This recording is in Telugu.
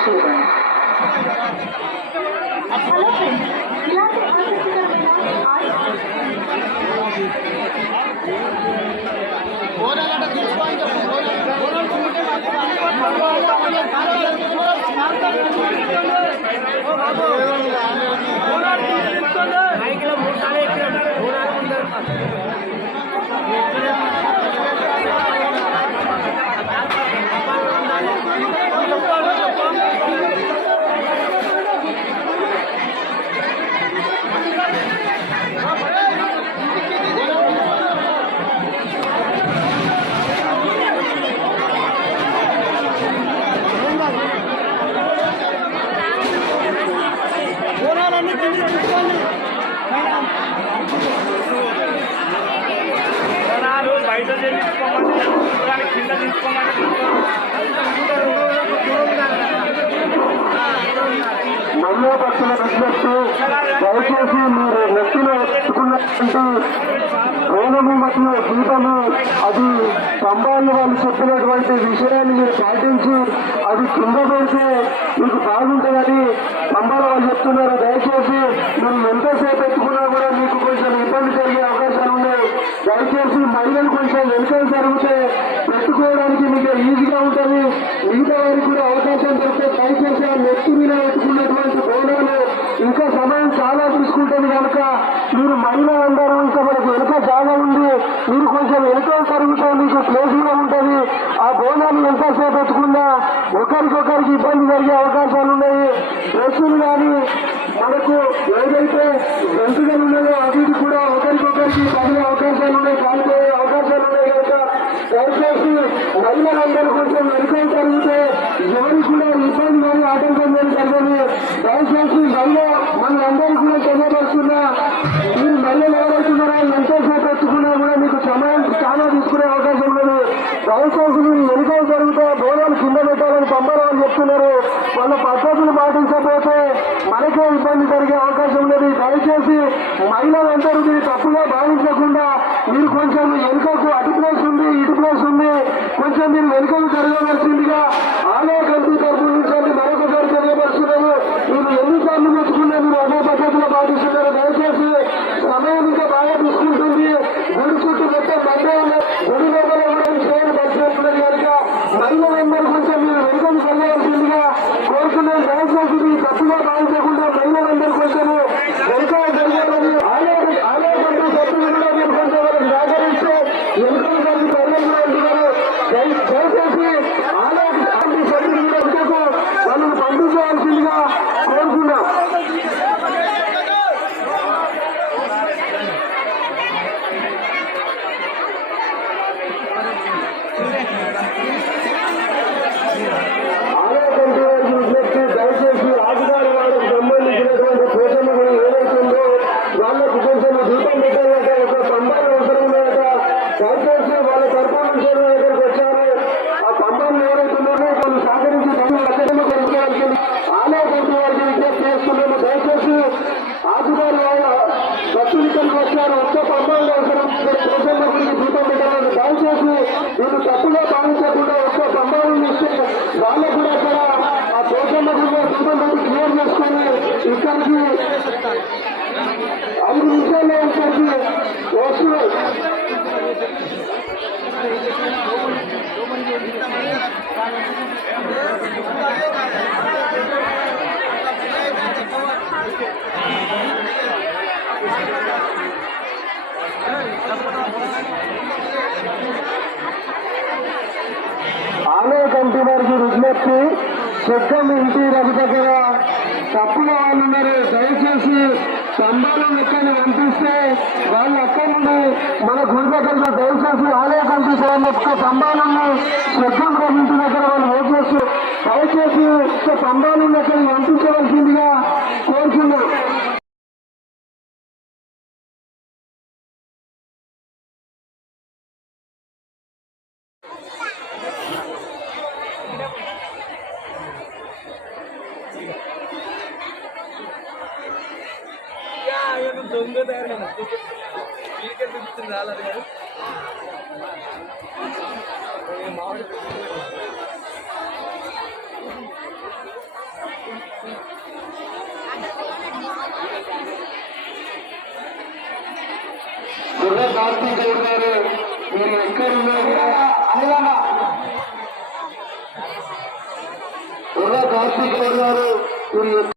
పరిశీలన. హలో ఫ్రెండ్స్, ఇలాంటి ఆసక్తికరమైన బయట తీసుకోమని కింద తీసుకోమని మళ్ళీ భక్తుల విజ్ఞప్తి, దయచేసి మీరు నెత్తిలో ఎత్తుకున్నటువంటి వేణము మరియు దీపము అది స్తంభాన్ని వాళ్ళు చెప్పినటువంటి విషయాన్ని మీరు పాటించి అది కింద పెడితే మీకు బాగుంటుందని స్తంభాలు వాళ్ళు చెప్తున్నారు. దయచేసి మీరు ఎంతసేపు ఎత్తుకున్నా కూడా మీకు కొంచెం ఇబ్బంది జరిగే అవకాశాలు ఉన్నాయి. దయచేసి మహిళలు కొంచెం వెనుక జరిగితే పెట్టుకోవడానికి మీకు ఈజీగా ఉంటుంది. మిగతా వారికి కూడా అవకాశం దొరికితే దయచేసి ఆ నెత్తి మీద పెట్టుకున్నటువంటి బోనాలు ఇంకా సమయం చాలా తీసుకుంటుంది కనుక మీరు మహిళ అందరూ ఇంకా మనకు వెనుక జాగా ఉంది, మీరు కొంచెం వెనుక జరుగుతే మీకు ప్లేస్ కూడా ఉంటుంది. ఆ బోనాలు ఎంతసేపు పెట్టుకున్నా ఒకరికొకరికి ఇబ్బంది జరిగే అవకాశాలు ఉన్నాయి. డ్రెస్సులు కానీ మనకు ఏదైతే గంతులు ఉన్నాయో అవి కూడా ఒకరికొకరికి తగిన అవకాశాలు ఉన్నాయి, కాలిపోయే అవకాశాలు ఉన్నాయి కనుక దయచేసి మహిళలందరూ కొంచెం వెనుక జరిగితే ఎవరికి కూడా ఇబ్బంది కానీ ఆటంకం కానీ జరగదు. దయచేసి మనందరూ కూడా తెలియపరుస్తున్నా, మీరు మహిళలు ఎవరైతున్నారో ఎంతసేపు ఎత్తుకున్నా కూడా మీకు సమయం చాలా తీసుకునే అవకాశం ఉన్నది. దయచేసి మీరు వెనుక జరిగితే బోనాలు కింద పెట్టాలని పంపరాలు చెప్తున్నారు. వాళ్ళ పద్ధతులు పాటించకపోతే మనకే ఇబ్బంది జరిగే అవకాశం ఉన్నది. దయచేసి మహిళలందరూ మీరు తప్పుగా భావించకుండా మీరు కొంచెం వెనుకకు అటు ప్లేస్ ఉంది ఇటు ప్లేస్ ఉంది కొంచెం మీరు వెనుకకు జరగవలసిందిగా ఆలయ కమిటీ తరఫు నుంచి మరొకసారి తెలియపరుస్తున్నారు. మీరు ఎన్నిసార్లు మెచ్చుకున్నా మీరు అదే పద్ధతిలో పాటిస్తున్నారు. దయచేసి సమయం ఇంకా బాగా తీసుకుంటుంది. గుడి చుట్టూ మొత్తం బండే గుడి లోపల కూడా చేయని పరిస్థితి ఉన్నది కనుక మహిళలందరూ కొంచెం మీరు వెనుకకు జరగవలసిందిగా కోరుతున్నాను. దయచేసి మీరు తప్పుగా భావించకుండా మహిళలందరూ కొంచెం వెనుక జరిగేదని ఆలయ కమిటీ సభ్యులు కూడా మీరు కొంచెం సహకరిస్తే వెనుకలు జరిగి పరిగణించారు. దయచేసి ఆలయ కమిటీ సభ్యులు కూడా వెనుకకు వాళ్ళని పంపించవలసిందిగా కోరుకున్నాం. దయచేసి రాజుగారి వారికి సంబంధించినటువంటి పోషణ గుడి ఏదైతుందో వాళ్ళకు కొంచెం దీపం పెట్టాలట, ఒక పంబాలు అవసరం ఉన్నాయట. దయచేసి వాళ్ళ తరఫు నుంచి దగ్గరికి వచ్చారు. ఆ పంబాలు ఏదైతున్నారో వాళ్ళు సహకరించి కొనుక్కోవాల్సింది ఆలయ కమిటీ వారికి విజ్ఞప్తి చేస్తున్నాము. దయచేసి రాజుగారి వాళ్ళ భక్తులు ఇక్కడికి వచ్చారు. ఒక్క పంబాలు అవసరం పోషణ గుడికి దీపం పెట్టాలని దయచేసి మీరు తప్పుగా భావించకుండా ఒక్క పంబాలను ఇస్తే వాళ్ళకు కూడా అక్కడ ఆ పోషణ గుడిలో దీపం పెట్టి క్లియర్ చేసుకొని ఇక్కడికి 5 నిమిషాల్లో ఇక్కడికి వస్తున్నారు. ఆలయ కమిటీ వారికి విజ్ఞప్తి, చెక్కం ఇంటి రవి దగ్గర తప్పుల వాళ్ళు ఉన్నారు. దయచేసి స్తంభాలను ఎక్కడిని పంపిస్తే వాళ్ళు అక్కడి నుండి మన గుడి దగ్గర దయచేసి ఆలయ కమిటీ యొక్క స్తంభాలను చెక్కం రవి ఇంటి దగ్గర వాళ్ళు ఓట్ చేస్తూ దయచేసి స్తంభాలను ఎక్కడిని పంపించవలసిందిగా కోరుతున్నాం. దొంగ తయారైన రాలేదు కదా మామిడి కార్తీక్ గౌడ్ గారు మీరు ఎక్కడున్నా ఉర్ర కార్తీక్ గౌడ్ గారు మీరు